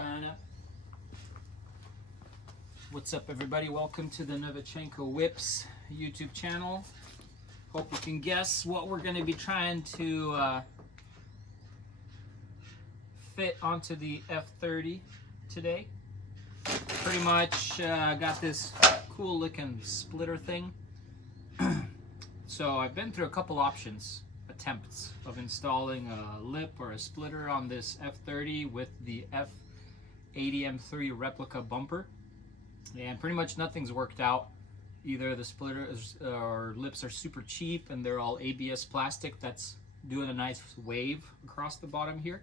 Pana. What's up, everybody? Welcome to the Novichenko Whips YouTube channel. Hope you can guess what we're going to be trying to fit onto the F30 today. Pretty much got this cool looking splitter thing. So I've been through a couple attempts of installing a lip or a splitter on this F30 with the F80 M3 replica bumper, and pretty much nothing's worked out. Either the splitters or lips are super cheap and they're all ABS plastic that's doing a nice wave across the bottom here,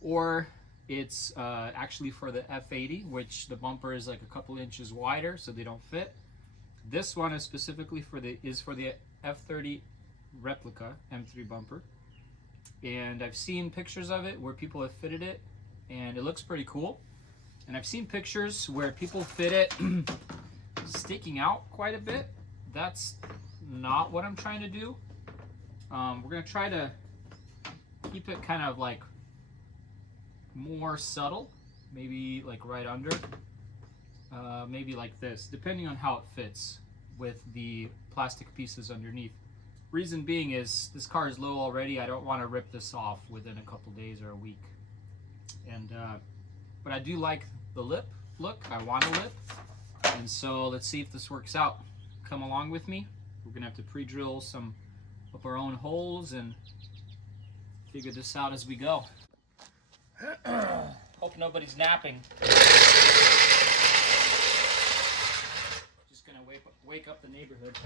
or it's actually for the F80, which the bumper is like a couple inches wider, so they don't fit. This one is specifically for the F30 replica M3 bumper, and I've seen pictures of it where people have fitted it and it looks pretty cool. And I've seen pictures where people fit it sticking out quite a bit. That's not what I'm trying to do. We're gonna try to keep it kind of like more subtle, maybe like right under, maybe like this, depending on how it fits with the plastic pieces underneath. Reason being is this car is low already. I don't want to rip this off within a couple days or a week. And but I do like the lip look. I want a lip, and so let's see if this works out. Come along with me. We're gonna have to pre-drill some of our own holes and figure this out as we go. Hope nobody's napping. Just gonna wake up the neighborhood.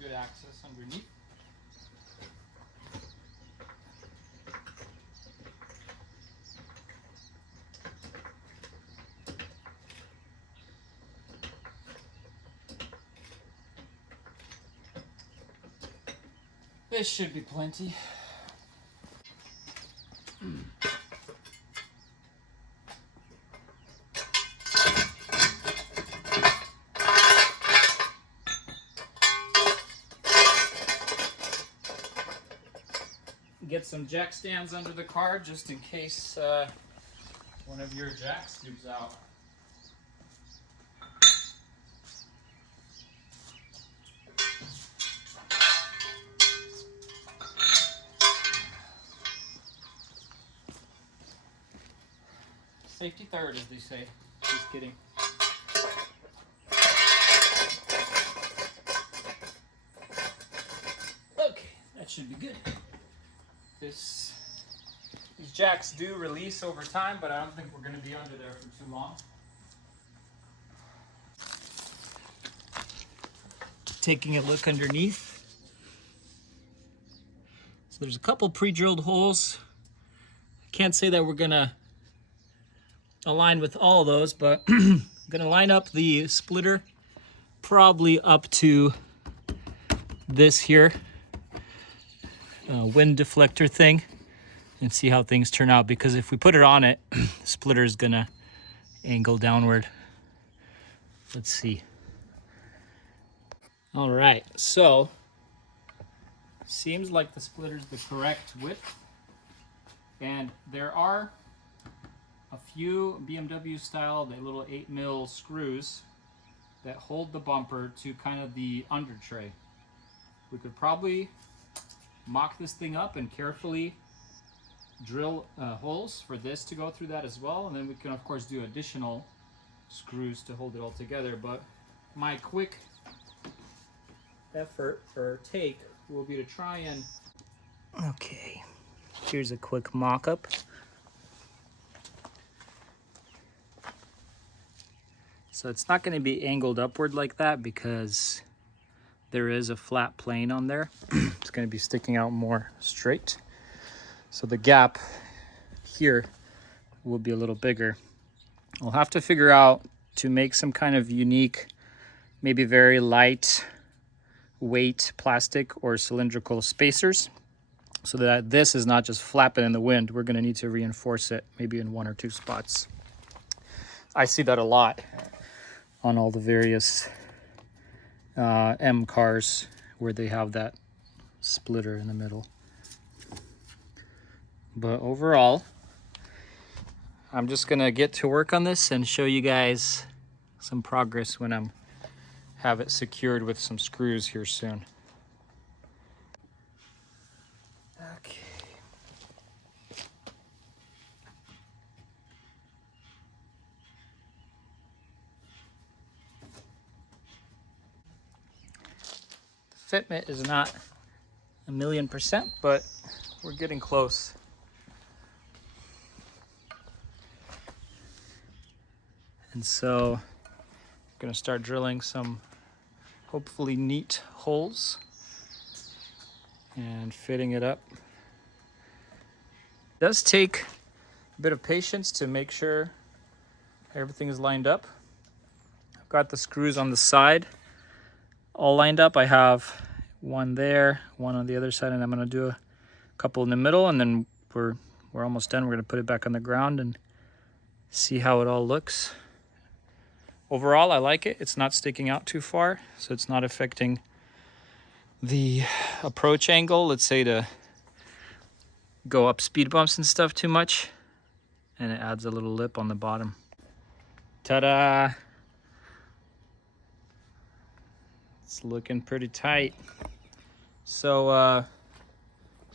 Good access underneath. This should be plenty. Get some jack stands under the car just in case one of your jacks gives out. Safety third, as they say. Just kidding. Okay, that should be good. These jacks do release over time, but I don't think we're going to be under there for too long. Taking a look underneath. So there's a couple pre-drilled holes. I can't say that we're going to align with all of those, but I'm going to line up the splitter probably up to this here wind deflector thing, and see how things turn out, because if we put it on it, the splitter is gonna angle downward. Let's see. All right, so seems like the splitter's the correct width, and there are a few BMW style, the little 8mm screws that hold the bumper to kind of the under tray. We could probably mock this thing up and carefully drill holes for this to go through that as well, and then we can of course do additional screws to hold it all together. But my quick effort or take will be to try and... Okay, here's a quick mock-up. So it's not going to be angled upward like that because there is a flat plane on there. It's going to be sticking out more straight. So the gap here will be a little bigger. We'll have to figure out to make some kind of unique, maybe very light weight plastic or cylindrical spacers so that this is not just flapping in the wind. We're going to need to reinforce it maybe in 1 or 2 spots. I see that a lot on all the various M cars where they have that splitter in the middle. But overall, I'm just gonna get to work on this and show you guys some progress when I'm have it secured with some screws here soon. Okay. The fitment is not 1,000,000%, but we're getting close. And so I'm gonna start drilling some hopefully neat holes and fitting it up. It does take a bit of patience to make sure everything is lined up. I've got the screws on the side all lined up. I have one there, one on the other side, and I'm gonna do a couple in the middle, and then we're almost done. We're gonna put it back on the ground and see how it all looks. Overall, I like it. It's not sticking out too far, so it's not affecting the approach angle, let's say, to go up speed bumps and stuff too much. And it adds a little lip on the bottom. Ta-da! It's looking pretty tight. So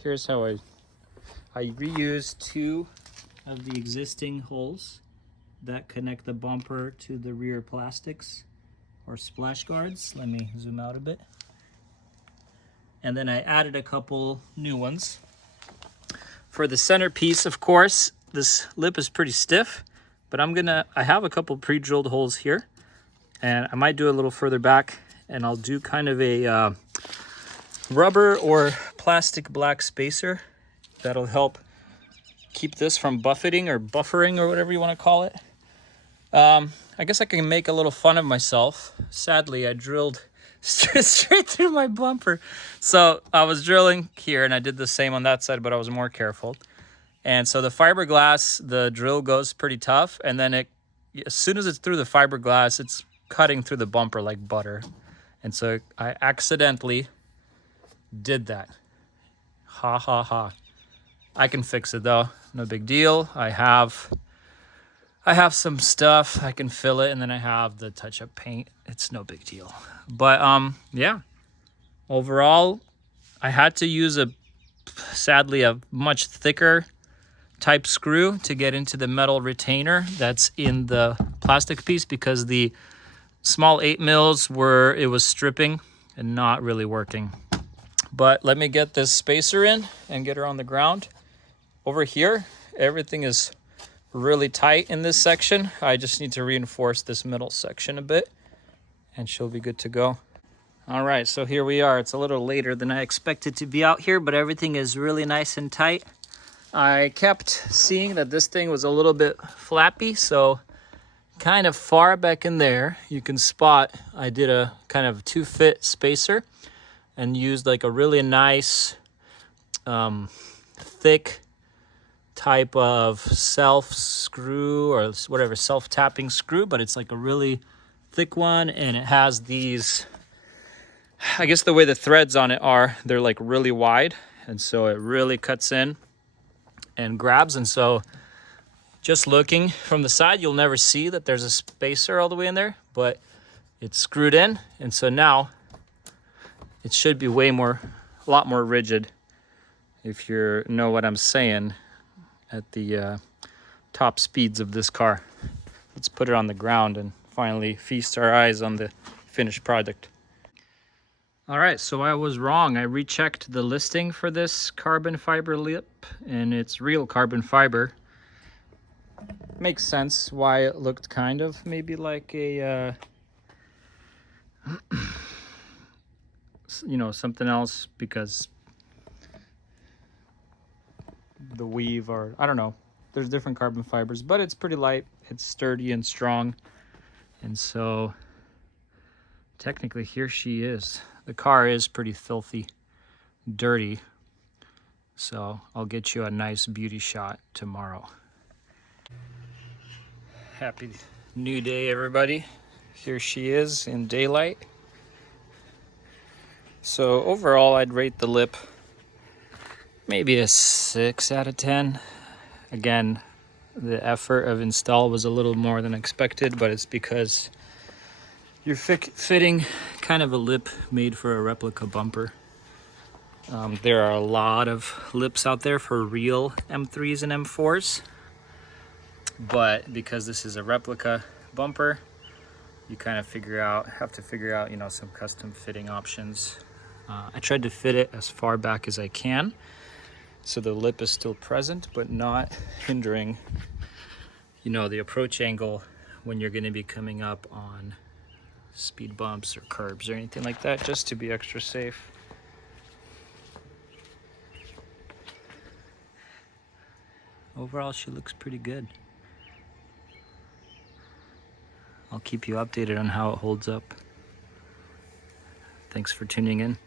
here's how I reused 2 of the existing holes that connect the bumper to the rear plastics or splash guards. Let me zoom out a bit. And then I added a couple new ones. For the centerpiece, of course, this lip is pretty stiff, but I have a couple pre-drilled holes here, and I might do a little further back, and I'll do kind of a rubber or plastic black spacer that'll help keep this from buffeting or buffering or whatever you want to call it. I guess I can make a little fun of myself. Sadly, I drilled straight through my bumper. So I was drilling here, and I did the same on that side, but I was more careful. And so the fiberglass, the drill goes pretty tough, and then as soon as it's through the fiberglass, it's cutting through the bumper like butter. And so I accidentally did that. Ha ha ha. I can fix it though, no big deal. I have some stuff, I can fill it, and then I have the touch-up paint. It's no big deal. But yeah, overall, I had to use sadly a much thicker type screw to get into the metal retainer that's in the plastic piece, because the small 8 mils it was stripping and not really working. But let me get this spacer in and get her on the ground. Over here, everything is really tight in this section. I just need to reinforce this middle section a bit, and she'll be good to go. All right, so here we are. It's a little later than I expected to be out here, but everything is really nice and tight. I kept seeing that this thing was a little bit flappy, so kind of far back in there, you can spot I did a kind of 2-fit spacer and used like a really nice thick type of self screw or whatever, self-tapping screw, but it's like a really thick one, and it has these, I guess the way the threads on it are, they're like really wide, and so it really cuts in and grabs. And so just looking from the side, you'll never see that there's a spacer all the way in there, but it's screwed in, and so now it should be a lot more rigid, if you know what I'm saying, at the top speeds of this car. Let's put it on the ground and finally feast our eyes on the finished product. All right, so I was wrong. I rechecked the listing for this carbon fiber lip, and it's real carbon fiber. Makes sense why it looked kind of maybe like a something else, because the weave, or I don't know, there's different carbon fibers, but it's pretty light. It's sturdy and strong. And so technically here she is. The car is pretty filthy, dirty. So I'll get you a nice beauty shot tomorrow. Happy new day, everybody. Here she is in daylight. So overall, I'd rate the lip maybe a 6 out of 10. Again, the effort of install was a little more than expected, but it's because you're fitting kind of a lip made for a replica bumper. There are a lot of lips out there for real M3s and M4s, but because this is a replica bumper, you kind of have to figure out, you know, some custom fitting options. I tried to fit it as far back as I can, so the lip is still present, but not hindering, you know, the approach angle when you're going to be coming up on speed bumps or curbs or anything like that, just to be extra safe. Overall, she looks pretty good. I'll keep you updated on how it holds up. Thanks for tuning in.